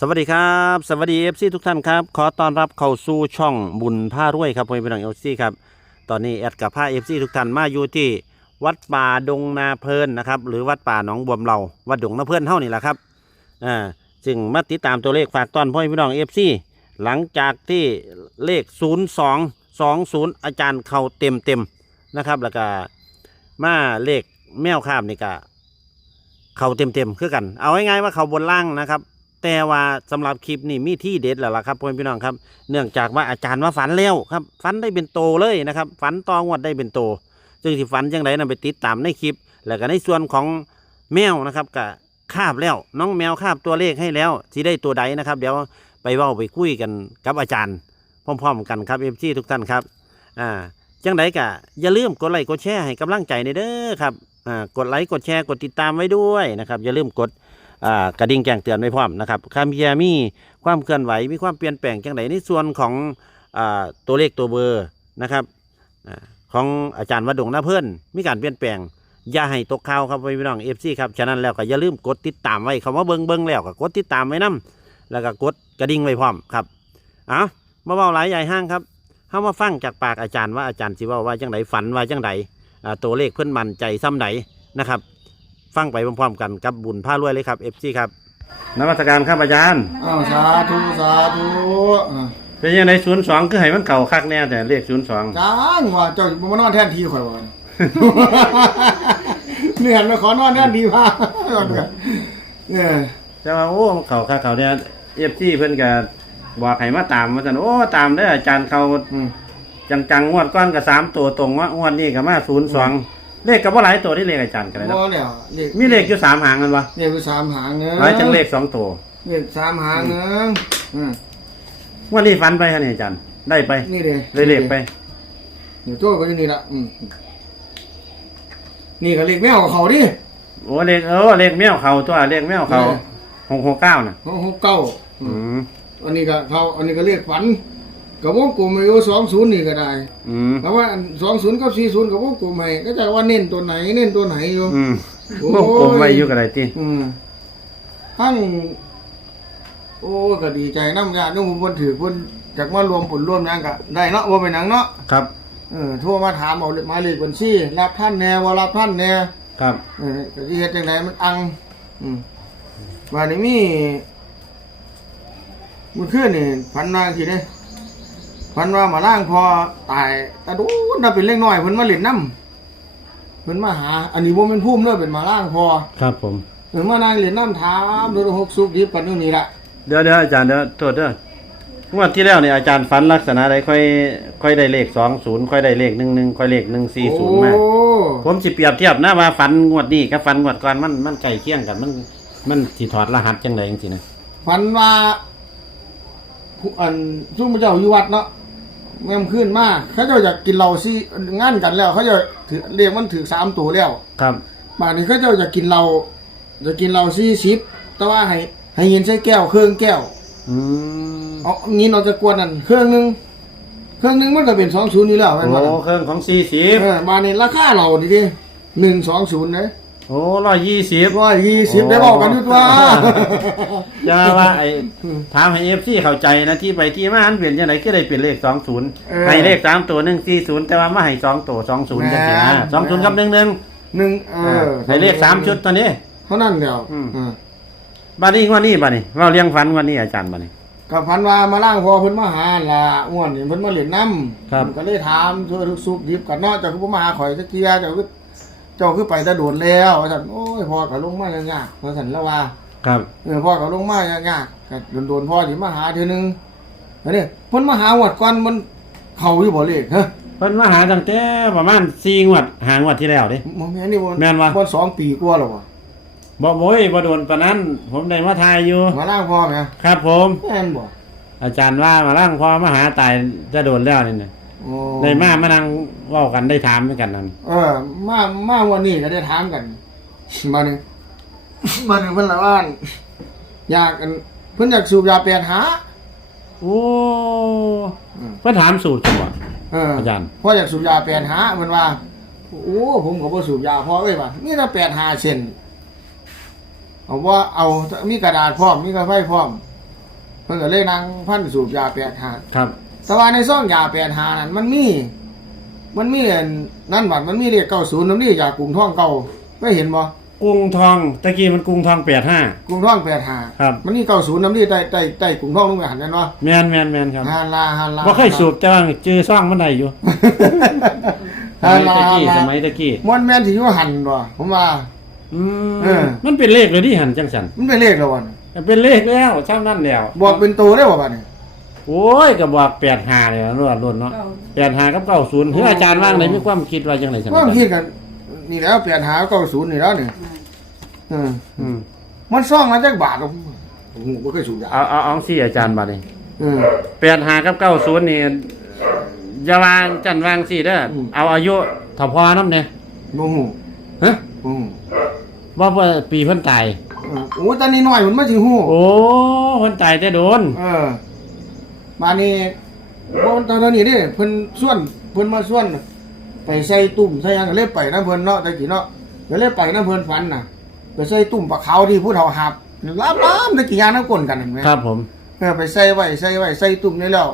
สวัสดีครับ สวัสดีเอฟซีทุกท่านครับ ขอต้อนรับเข้าสู่ช่องบุญผ้ารวยครับพ่อแม่พี่น้องเอฟซีครับ ตอนนี้แอดกับผ้าเอฟซีทุกท่านมาอยู่ที่วัดป่าดงนาเพลินนะครับหรือวัดป่าหนองบวมเราวัดดงนาเพลินเท่านี่แหละครับอ่าจึงมาติดตามตัวเลขฝากตอนพ่อแม่พี่น้องเอฟซีหลังจากที่เลข 0 2 2 0 อาจารย์เข้าเต็มเต็มนะครับแล้วก็มาเลขแมวคาบนี่ก็เข้าเต็มเต็มคือกัน เอาง่ายๆว่าเข้าบนล่างนะครับ แต่ว่าสำหรับคลิปนี่มีที่เด็ดแล้วล่ะครับพ่อแม่พี่น้องครับ เนื่องจากว่าอาจารย์ว่าฝันแล้วครับฝันได้เป็นโตเลยนะครับฝันตองวดได้เป็นโตซึ่งที่ฝันจังไรนะไปติดตามในคลิป แล้วก็ในส่วนของแมวนะครับก็คาบแล้ว น้องแมวคาบตัวเลขให้แล้วที่ได้ตัวใดนะครับ เดี๋ยวไปเว้าไปคุยกันกับอาจารย์ พร้อม ๆ กันครับเอฟซีทุกท่านครับอ่าจังไรก็อย่าลืมกดไลค์กดแชร์ให้กำลังใจในเด้อครับอ่ากดไลค์กดแชร์กดติดตามไว้ด้วยนะครับอย่าลืมกด กระดิ่งแจ้งเตือนไว้พร้อมนะครับคำเพียมีความเคลื่อนไหวมีความเปลี่ยนแปลงจังไดในส่วนของอตัวเลขตัวเบอร์นะครับอของอาจารย์วัดดงนาเพื่อนมีการเปลี่ยนแปลงอย่าให้ตกข่าวครับพี่น้องเอฟซีครับฉะนั้นแล้วก็อย่าลืมกดติดตามไว้คำว่าเบิงเบิงแล้วก็กดติดตามไว้นํแล้วก็กดกระดิ่งไว้พร้อมครับเอามาเบาหลายใหญ่ห้างครับเข้ามาฟังจากปากอาจารย์ว่าอาจารย์สิว่าว่าจังไดฝันว่าจังไดตัวเลขเพื่อนมันใจซ้ำไหนนะครับ ฟังไปพร้อมๆกันกับบุญผ้ารวยเลยครับเอฟซีครับนวัตการครับอาจารย์อ้าวสาธุสาธุอ่าเป็นยังไงศูนย์สองคือให้มันเก่าคักแน่แต่เลขศูนย์สองจ้างว่าเจ้าบ่มานอนแทนทีข่อยว่าเหนื่อยมาขอนอนแทนทีพาเออแต่ว่าโอ้เก่าคักเก่าเนี่ยเอฟซีเพิ่นก็บอกให้มาตามมาสันโอ้ตามได้ออาจารย์เขาอืม จังๆงวดก้อนกับสามตัวตรงว่างวดนี้ก็มาศูนย์สอง เลขกับว่าหลายตัวที่เลขอาจารย์กันเลยบ่นะแล้วเลขมีเลขอยู่สามหางกันวะเลขคือสามหางเนึงหลายจังเลขสองตัวเลขสามหางเนึงอืมงวันนี้ฟันไปฮะนี่อาจารย์ ได้ไปนี่เด้ได้เลขไปนี่ตัวก็อยู่นี่ละอืมนี่ก็เลขแมวกับเขาดิโอ้เลขเออเลขแมวเขาตัวเลขแมวเขาหกหกเก้าน่ะหกหกเก้าอือืมมอันนี้ก็เขาอันนี้ก็เลขฝัน กับวงกลมอายุสองศูนย์นี่ก็ได้อืมเพราะว่าสองศูนย์กับสี่ศูนย์กับวงกลมให้ก็จะว่าเน้นตัวไหนเน้นตัวไหนอยู่อืมโอ้วยงกลมไว้อยู่กับอะไรที่อืมทั้งโอ้ยก็ดีใจน้ำงานนุ่มบนถือเพิ่นจากมารวมผลร่วมงานก็ได้เนาะว่าเป็นหนังเนาะครับ เออโทรมาถามเอาหมายเลขบัญชีรับท่านแน่ว่ารับท่านแน่ ครับ เออก็สิเฮ็ดจังไดมันอัง อืมว่านี่มีมื้อคืนนี่ฝันว่าสิเด้ ฝันว่ามาล่างพอตายตาดูน่าเป็นเล็กน้อยเพิ่นมาเล่นน้ำเพิ่นมาหา อันนี้บ่แม่นภูมิเด้อเป็นมาล่างพอครับผมเพิ่นมานั่งเล่นน้ำถามดูหกสุกดิบปันนู่นนี่ล่ะเดี๋ยวเดี๋ยวอาจารย์เดี๋ยวโทษเด้องวดที่แล้วเนี่ยอาจารย์ฝันลักษณะใดค่อยค่อยได้เลขสองศูนย์ค่อยได้เลขหนึ่งหนึ่งค่อยเลขหนึ่งสี่ศูนย์มาโอ้ผมสิเปรียบเทียบนะว่าฝันงวดนี้กับฝันงวดก่อนมันมันใกล้เคียงกันมัน มันสิถอดรหัสจังไดจริงๆนะฝันว่าผู้อันซุ่มเจ้าอยู่วัดเนาะ แม่มขึ้นมาเขาเจ้าอยากกินเหล้าซี่งานกันแล้ว เขาเจะถือเรียกมันถือสามตัวแล้วครับบาดนี้เขาเจ้าอยากกินเหล้าจะกินเหล้าซี่สิบแต่ว่าให้ให้เย็นใส่แก้วเครื่องแก้วอืมเอางี้เราจะกวนนั่นเครื่องหนึงเครื่องหนึงมันก็เป็นสองศูนย์นี่แล้วแม่นบ่โอ้ล่ะเครื่องของสี่สิบเออบาดนี้ราคาเหล้าดิดิหนึ่งสองศูนย์เลย โอ้ร้อยยี่สิบว่ายี่สิบได้บอกกันอยู่ตัวจะว่าไอ้ถามให้เอฟซีเข้าใจนะที่ไปที่มาอันเปลี่ยนยังไงก็ได้เปลี่ยนเลขสองศูนย์เออให้เลขสามตัวหนึ่งสี่ศูนย์แต่ว่ามาให้สองตัวสองศูนย์จังสินะแหม่สองศูนย์กับหนึ่งหนึ่งหนึ่งเออให้เลขสามชุดตอนนี้เท่านั้นเดียวอืมอ่าบ้านนี้งวันนี้บ้านนี้เราเลี้ยงฝันวันนี้อาจารย์บ้านนี้กับพันว่ามาล่างพอเพิ่นมาหาล่ะอ้วนนี่เพิ่นมาเล่นน้ำครับก็เลยถามช่วยทุกสุกดิบกันเนาะเจ้าคือบ่มาหาข่อยสักเที่ยเจ้าคือ เจ้าคือไปแตะโดดแล้วว่าซั่นโอ้ยพ่อก็ลงมายากๆว่าซั่นแล้วว่าครับเออพ่อก็ลงมายากๆก็โดนๆพ่อสิมาหาเทื่อนึงอันนี้เพิ่นมาหาหวดก่อนมันเข้าอยู่บ่เลขฮะเพิ่นมาหาตั้งแต่ประมาณสี่งวดหางวดที่แล้วเด้บ่แม่นนี่บ่แม่นวะบ่สองปีกว่าแล้วบ่บ่โว้ยบ่โดนปานนั้น ผมได้มาทายอยู่มาล่างพ่อแม่ครับผมแม่นบ่อาจารย์ว่ามาล่างพอมาหาตายจะโดนแล้วนี่นะ โอ้ได้มามานั่งเว้ากันได้ถามกันนั่นเออ มามาวันนี้ก็ได้ถามกันมาหนึ่งมาหนึ่งเพิ่นละว่านอยากกันเพิ่นอยากสูบยาเปลี่ยนหาโอ้อืมเพิ่นถามสูตรจังหวะ เอออาจารย์ พ่ออยากสูบยาเปลี่ยนหาเพิ่นว่า โอ้ผมก็บ่สูบยาพ่อเอ้ยว่านี่ถ้าเปลี่ยนหาเส้นเอาว่าเอามีกระดาษพร้อมมีกระไฟพร้อมพิ่นก็เลยนั่งพันสูบยาแปดหา ครับ แต่ว่าในซ่องยาแปดหานั่นมันมี มันมีอันนั่นบัดมันมีเลขเก้าศูนย์น้ำนี่ยากรุงท่องเก่าไม่เห็นบ่กุ้งทองตะกี้มันกุ้งทองแปดห้า กรุงท่องแปดหาครับ มันนี่เก้าศูนย์น้ำนี่ใต้ใต้ใต้กรุงท่องลงไปหันนั่นวะแมนแมนแมนครับฮาลาฮาลาว่าเคยสูบแต่ว่าจื้อซ่องมันได้อยู่สฮามัยลาตะฮากี้ลาสมัยตะกี้มวนแม่นที่อยู่หันบ่ผมว่า อืมเออมันเป็นเลขเลยที่หันจังสันมันเป็นเลขแล้ววันเป็นเลขแล้วช่างนั่นแล้วบอกเป็นตัวได้บ่บัดนี้ โอ้ยก็บอกแปดหาเลยรวดรวดเนาะแปดหากับเก้าศูนย์คืออาจารย์ว่างไหนมีความคิดว่าจังไหนสมัยว่าก่อนคิดกันนี่แล้วแปดหาเก้าศูนย์นี่แล้วนี่เอออืมมันซ่องมาจากบาทผมหูบ่เคยสูบยาเอาเอาเอาสิอาจารย์บาดนี้เออแปดหากับเก้าศูนย์นี่อย่าวางจันวางสิเด้ออมเอาอายุเท่าพอน้ำเนี่ยบ่หูฮะบ่หูว่าเพิ่นปีเพิ่นตายเออโอ้ตอนนี้น้อยมันมาสิหูโอ้เพิ่นตายแต่โดน เออ มานี่บ่ตอนนี้เด้เพิ่นส่วนเพิ่นมาส่วน ไปใส่ตุ่มใส่หยังก็เลยไปนํเพิ่นเนาะตะกี้เนาะก็เลยไปนํเพิ่นฝันน่ะไปใส่ตุ่มปลาขาวที่ผู้เฒ่าหับลาบๆตะกี้ยางน้ำก้นกันเห็นไหมครับผมเออไปใส่ไว้ใส่ไว้ใส่ตุ่มนี่แล้ว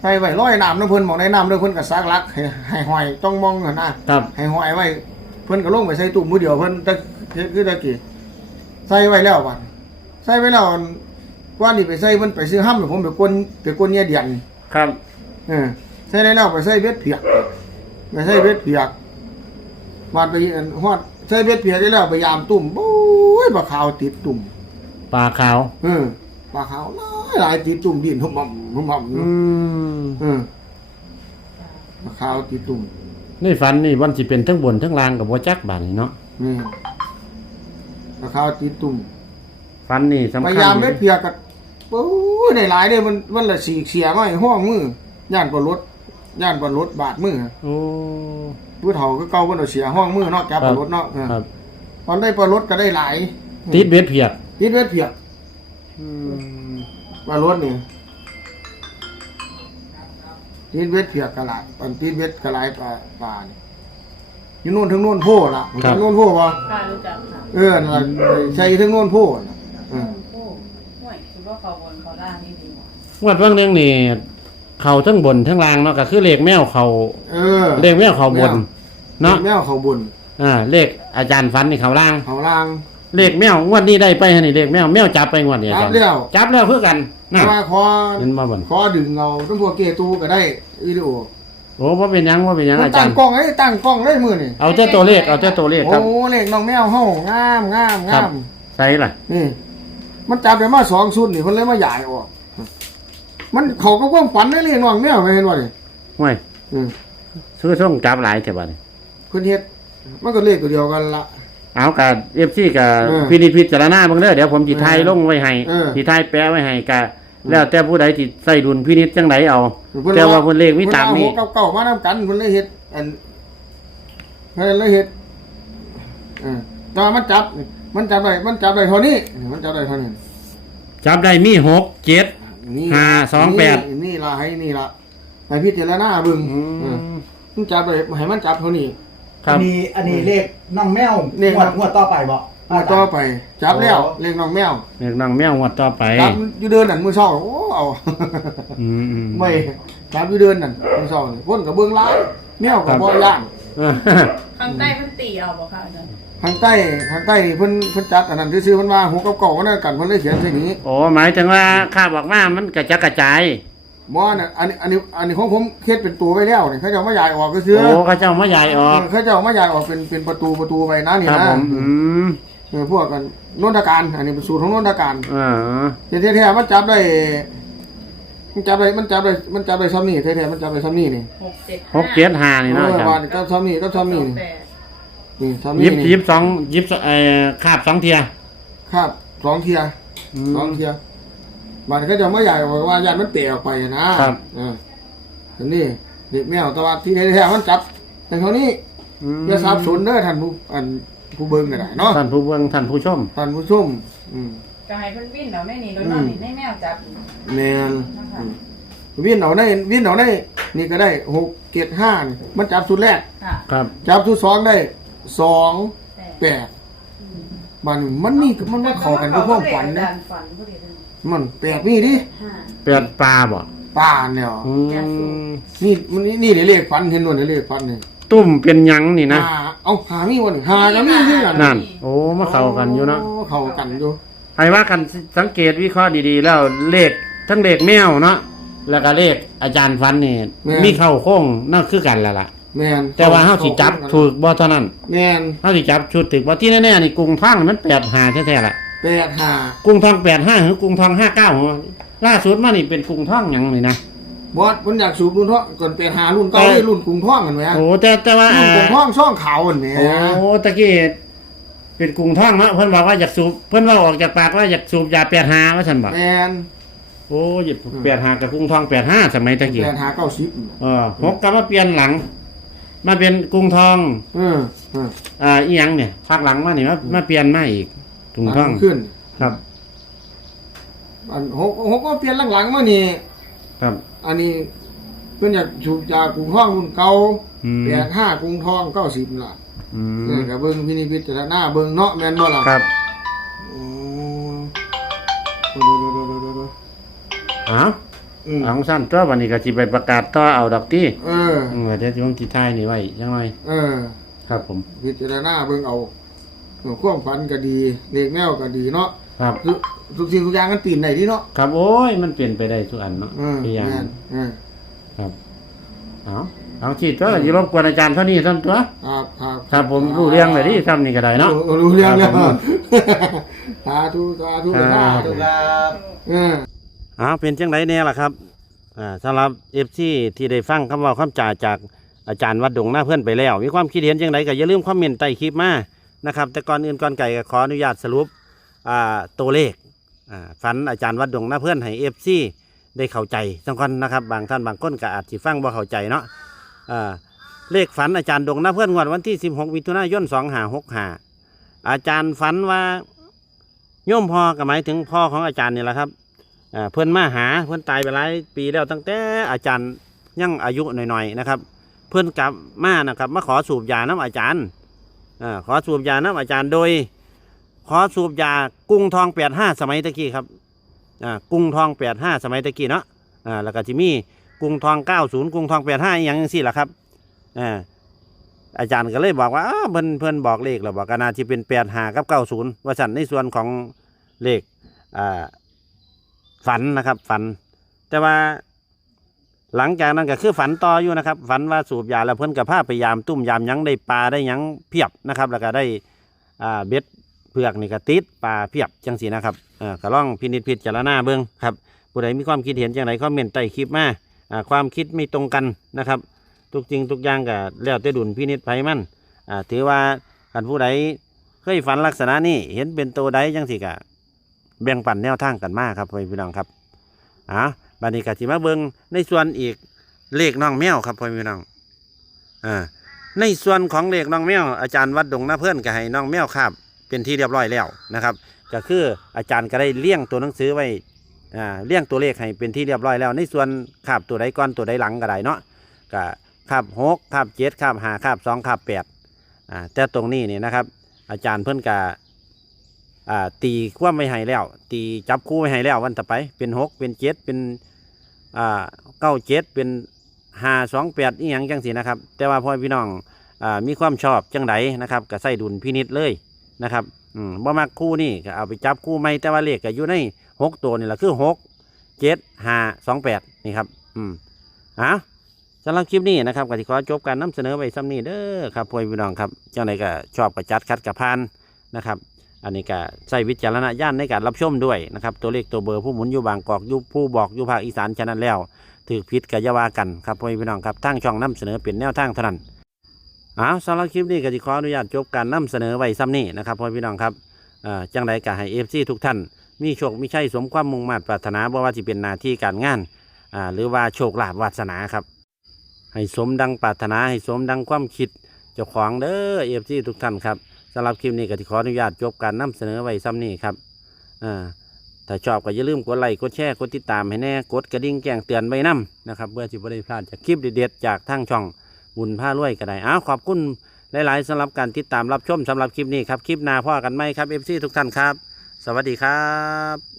ใส่ไว้ร้อยน้ำน้ำเพิ่นบอกในน้ำเด้อเพิ่นก็ซักลักให้ให้หอยต้องมองหั่นน่ะครับ ให้หอยไว้เพิ่นก็ลงไปใส่ตุ่มมือเดียวเพิ่นตะเฮ็ดคือตะกี้ใส่ไว้แล้วบัดใส่ไว้แล้ว อันกว่านี่ไปใส่เพิ่นไปซื้อห้ำผมไปกวนไปกวนเนี่ยเดียนครับเออใส่ได้แล้วไปใส่เบ็ดเพียกไปใส่เบ็ดเพียกมาไปอันฮอดใส่เบ็ดเพียกได้แล้วไปยามตุ่มโอ้ยปลาขาวติดตุ่มปลาขาวเออปลาขาวหลายหลายติดตุ่มดินหุ่มห่ำหุ่มห่ำอยู่อืมเออปลาขาวติดตุ่มในฝันนี่วันสิเป็นทั้งบนทั้งล่างกับบ่จักบาดนี่เนาะนี่ปลาขาวติดตุ่มฝันนี่สำพคัญยายามเบ็ดเพียกกับ โอ้ยในหลายเลยมันมันละสีกเสียมาให้ห้องมือย่านปลารถย่านปลารถบาดมือโอ้ ผู้เฒ่าก็เก่าเพิ่นเอาเสียห้องมือเนาะจับปลารถเนาะเออครับ ตอนได้ปลารถก็ได้หลายติดเบ็ดเพียกติดเบ็ดเพียกอืมปลารถนี่ติดเบ็ดเพียกกะหลายตอนติดเบ็ดกะหลายปลาปลานี่อยู่โน่นถึงโน่นโพล่ะถึงโน่นโพบ่ค่ะรู้จักค่ะ เออนั่นล่ะใช้ถึงโน่นโพน่ะเออโอ้ ห่วยคิดว่าเขาบนเขาล่างนี่ดีกว่างวดเบิ่งหนึงนี่เขาทั้งบนทั้งล่างเนาะก็คือเลขแมวเขาเออเลขแมวเขาบนเนาะแมวเขาบุญอ่าเลขอาจารย์ฝันนี่เขาล่าง เขาล่างเลขแมวงวดนี้ได้ไปฮะนี่เลขแมวแมวจับไปงวดนี้อาจารย์จับแล้วจับแล้วเพื่อกันนะแต่ว่าขอเห็นมาบ่นขอดึงเงาทั้งพวกเกตูก็ได้วิดีโอโอ้ว่าเป็นหยังว่าเป็นหยังมันอาจาตั้รงย์กล้องไอ้ตั้งกล้องเลยมือนี่เอาแต่ตัวเลขเอาแต่ตัวเลขครับโอ้เลขน้องแมวเฮางามงามครังาบมใช่ล่ะนี่ มันจับได้มาสองชุดนี่เพิ่นเลยมาใหญ่ออกมันเขาก็ความฝันได้เลยน้องแมวไปเห็นว่านี่ห่วยอืมซื้อช่องจับหลายแต่บัดนี้เพิ่นเฮ็ดมันก็เลขตัวเดียวกันละ เอากับเอฟซีกับเออพินิจพิจารณาเบิ่งเด้อเดี๋ยวผมสิทายลงไว้ให้เออ สิทายแปะไว้ให้กะแล้วแต่ผู้ใดสิใส่ดุลพินิจจังไดเอาเพิ่นแต่ว่าเพิ่นเลขมีตามนี้เพิ่นเอาหัวเก่าๆมานํกันเพิ่นเลยเฮ็ดอันเพิ่นเลยเฮ็ดเออแตว่ามันจับนี่ มันจับได้มันจับได้เท่านี้นี่มันจับได้เท่านี้จับได้มีหกเจ็ด นี่ห้าสองแปด นี่นี่ละให้นี่ละให้พิจารณาเบิ่งเออมันจับได้ให้มันจับเท่านี้ครัอับนนี้อันนี้เลขน้องแมวเลข งวดงวดต่อไปบ่มาต่อไป จับแล้วเลขน้องแมวเลขนางแมวงวดต่อไปจับอยู่เดินนั่นมือเช้าโอ้เอา อืมอืม ไม่จับอยู่เดินนั่นมือเช้านี่พ่นกับเบื้องหล้ายแมวกับบ่ย่าง เออข้างใต้เพิ่นตีเอาบ่ค่ะอาจารย์ทางใต้ทางใต้เพิ่นเพิ่นจัดอันนั้นซื่อๆเพิ่นว่าหัวเก่าๆนั่นกันเพิ่นเลยเขียนใส่นี้โอ้หมายถึงว่าข้าบอกว่ามันกระจัดกระจายบ่น่ะอันนี้อันนี้อันนี้ของผมเฮ็ดเป็นตัวไว้แล้วนี่เขาจะเอามาย้ายออกก็ซื่อโอ้เขาเจ้ามาใหญ่ออกเขาจะเอามาย้ายออกเป็นเป็นประตูประตูไว้นะนี่ครับนะผมอืมเออพวกกันโนนทการอันนี้เป็นสูตรของโนนทการเออแต่แท้ๆมันจับได้ มันจับได้มันจับได้มันจับได้ซ้ำนี่แท้ๆมันจับได้ซ้ำนี่นี่หกเจ็ดหกเจ็ดห้านี่เอเนาะออาจารวันย์ก็ซ้ำนี่ก็ซ้ำนี่นี่แปดนี่ซ้ำยินี่บนี่ยิบสองยิบเอ่อคาบสองเทียครับสองเทียอืสองมเทียมันก็จะไม่ใหญ่กว่าว่าญาติมันเตะออกไปนะครับ เอออันนี้เด็กแมวแตะวันที่แท้ๆมันจับแต่เท่านี้อืมอย่าสับสนเด้อท่านผู้อันผู้เบิ่งก็ได้เนาะท่านผู้เบิ่งท่านผู้ชมท่านผู้ชมอืม ก็ให้เพิ่นวิ่นเอาแม่นี่โดยนอนนี่ให้แมวจับอีกแมนอืมวิ่นเอาได้วิ่นเอาได้ นี่ก็ได้หกเกตห้านี่มันจับสุดแรก ค่ะครับ จับชุดสองได้สองแปดแปดบ้านมันนี่มันมาเข้ากันกับความฝันเด้นะฝันบ่ได้เด้อมันแปลกนี่ดิห้าเปลี่ยนปลาบ่ป่าเนี่ยอืมนี่มันนี่นี่เดี๋ยวเลขฝันเห็นว่าเดี๋ยวเลขฝันนี่ตุ่มเป็นหยังนี่นะหาเอาหามีวันหาก็มีคือกันนั่น โอ้ มาเข้ากันอยู่เนาะโเข้ากันอยู่ ให้ว่ากันสังเกตวิเคราะห์ดีๆ แล้วเลขทั้งเลขแมวเนาะแล้วก็เลขอาจารย์ฟันนี่มีเข้าโค้งนั่นคือกันแล้วล่ะ แม่นแต่ว่าเฮาสิจับถูกบ่เท่านั้นแม่นเฮาสิจับชุดถึกว่าที่แน่ๆนี่กรุงทองมัน85แท้ๆล่ะแปดหากรุงทอง85หรือกรุงทอง59หัวล่าสุดมานี่เป็นกรุงทองหยังนี่นะ บอสมันอยากสูบรุ่นท่องก่อนเป็นหารุ่นเก่าเลยรุ่นกรุงท่องกันไหมโอ้แต่แต่ว่ารุ่นกรุงท่องช่องขาวกันไหมโอ้ตะกี้ เป็นกรุงทองเนาะเพิ่นบอกว่าอยากสูบเพิ่นว่าออกจากปากว่าอยากสูบยา85ว่าซั่นบ่แมนโอ้ย85กับกรุงทอง85สมัยตะกี้แปดหาเก้าสิบเออหกกลับมาเปลี่ยนหลัง มาเป็นกรุงทองเออเอออ่าอีหยังเนี่ยภาคหลังมานี่มามาเปลี่ยนมาอีกกรุงทองขึ้นครับ อันหกหกก็เปลี่ยนหลังๆมานี่ครับ อันนี้เพิ่นอยากสูบยากรุงท่องรุ่นเก่าอืมแปดห้ากรุงทองเก้าสิบล่ะ อืเออมกับเบิ้งพินิจพิจารณาเบิ้งเนาะแม่นบ่ล่ะครับอืมดูดูดูดูดูดูอ้าวอืมเของสั้นตัววันนี้ก็สิไปประกาศต่อเอาดอกตี้เอออืมเดี๋ยวผมสิท้ายนี่ไว้จังหน่อยเออ ครับผม พิจารณาเบิ่งเอาความฝันก็ดีเลขแมวก็ดีเนาะครับทุกทุกสิ่งทุกอย่างมันปีนได้ดีเนาะครับโอ้ยมันเปลี่ยนไปได้ทุกอันเนาะเออทุกอย่างแม่นเออครับเอา เอาขีดตัวอย่ารบกวนอาจารย์เท่านี้ท่านตัวครับครับครับผมรู้เรื่องเลยที่ทำนี่ก็ได้เนาะรู้รู้เรื่องแล้วครับผมสาธุสาธุครับสาธุครับเอออ้าวเป็นจังไดเนี่ยล่ะครับอ่าสำหรับเอฟซีที่ได้ฟังคำเว่าคำจ่าจากอาจารย์วัดดงหน้าเพื่อนไปแล้ว มีความคิดเห็นจังไดก็อย่าลืมคอมเมนต์ใต้คลิปมานะครับ แต่ก่อนอื่นก่อนไก่ก็ขออนุญาตสรุปอ่าตัวเลขอ่าฝันอาจารย์วัดดงหน้าเพื่อนให้เอฟซีได้เข้าใจสังคนนะครับ บางท่านบางคนก็อาจสิฟังบ่เข้าใจเนาะ อ่าเลขฝันอาจารย์ดงน้าเพื่อนงวดวันที่ 16มิถุนายน2565อาจารย์ฝันว่าโยมพ่อก็หมายถึงพ่อของอาจารย์นี่แหละครับเพื่อนมาหาเพื่อนตายไปหลายปีแล้วตั้งแต่อาจารย์ยังอายุหน่อยๆนะครับ เพื่อนกลับมานะครับมาขอสูบยาน้ำอาจารย์อขอสูบยาน้ำอาจารย์โดย ขอสูบยากุ้งทองแปดห้าสมัยตะกี้ครับกุ้งทองแปดห้าสมัยตะกี้เนาะอ่าแล้วก็จะมี กรุงทองเก้าศูนย์กุ้งทองแปดห้าอย่างนี้สิแหละครับอ่าอาจารย์ก็เลยบอกว่าเพื่อนเพื่อนบอกเลขแล้วบอกกันนาทีเป็นแปดห้ากับเก้าศูนย์ว่าสันในส่วนของเลขอ่าฝันนะครับ ฝัน แต่ว่าหลังจากนั้นก็คือฝันต่ออยู่นะครับ ฝันว่าสูบยาแล้วเพิ่อนกับผ้าไปยามตุ้มยามยังได้ปลาได้ยังเพียบนะครับ แล้วก็ได้อ่าเบ็ดเผือกนี่ก็ติดปลาเพียบจังสีนะครับอ่าก็ล่องพินิจพิจารณาเบิ้งครับผู้ใดมีความคิดเห็นจังไรคอมเมนต์ใต้คลิปมาอ่า ความคิดไม่ตรงกันนะครับ ทุกจริงทุกอย่างก็แล้วแต่ดุลพินิจไผมันอ่าถือว่าท่านผู้ใดเคยฝันลักษณะนี้เห็นเป็นตัวใดจังสิกะแบ่งปันแนวทางกันมากครับพ่อพี่น้องครับอะบันี้ก็สิมาเบิงในส่วนอีกเลขน้องแมวครับพ่อพี่น้องอ่าในส่วนของเลขน้องแมวอาจารย์วัดดงน้าเพื่อนก็ให้น้องแมวครับ เป็นที่เรียบร้อยแล้วนะครับ ก็คืออาจารย์ก็ได้เลี้ยงตัวหนังสือไว้ อ่าเลี้ยงตัวเลขให้เป็นที่เรียบร้อยแล้ว ในส่วนคาบตัวใดก่อนตัวใดหลังก็ได้เนาะก็คาบหกคาบเจ็ดคาบห้าคาบสองคาบแปดอ่าแต่ตรงนี้นี่นะครับ อาจารย์เพื่อนก็อ่าตีคว่ำไม่ให้แล้ว ตีจับคู่ไม่ให้แล้ววันต่อไปเป็นหกเป็นเจ็ดเป็นอ่าเก้าเจ็ดเป็นห้าสองแปดอีหยังจังสีนะครับ แต่ว่าพ่อพี่น้องอ่ามีความชอบจังไดนะครับก็ใส่ดุลพินิษเลยนะครับอืมบ่มักคู่นี่ก็เอาไปจับคู่ไม่แต่ว่าเลขก็อยู่ใน หกตัวนี่แหละคือหกเจ็ดห้าสองแปดนี่ครับ อืมอะสำหรับคลิปนี้นะครับก็ที่ขอจบการนำเสนอไว้ซ้ำนี้เด้อครับพ่อพี่น้องครับจังไดก็ชอบประจัดคัดกับพานนะครับ อันนี้ก็ใช้วิจารณญาณในการรับชมด้วยนะครับ ตัวเลขตัวเบอร์ผู้หมุนอยู่บางกอกอยู่ผู้บอกอยู่ภาคอีสานฉะนั้นแล้วถือพิษกับยาวากันครับพ่อพี่น้องครับทางช่องนำเสนอเป็นแนวทางเท่านั้นเอาสำหรับคลิปนี้ก็จะขออนุญาตจบการนำเสนอไว้ซ้ำนี้นะครับพ่อพี่น้องครับอ่าจังใดก็ให้เอฟซีทุกท่าน มีโชคมีชัยสมความมุ่งมั่นปรารถนาบ่ว่าจะเป็นหน้าที่การงานอ่าหรือว่าโชคลาภวาสนาครับ ให้สมดังปรารถนาให้สมดังความคิดเจ้าของเด้อเอฟซีทุกท่านครับสำหรับคลิปนี้ก็ขออนุญาตจบการนำเสนอไว้ซ้ำนี้ครับอ่าถ้าชอบก็อย่าลืมกดไลค์กดแชร์กดติดตามให้แน่กดกระดิ่งแจ้งเตือนไว้นํนะครับเพื่อที่จะได้พลาดจากคลิปเด็ดๆจากทางช่องบุญผ้ารวยก็ได้อ้าวขอบคุณหลาย ๆสำหรับการติดตามรับชมสำหรับคลิปนี้ครับคลิปหน้าพ่อกันไหมครับเอฟซีทุกท่านครับ สวัสดีครับ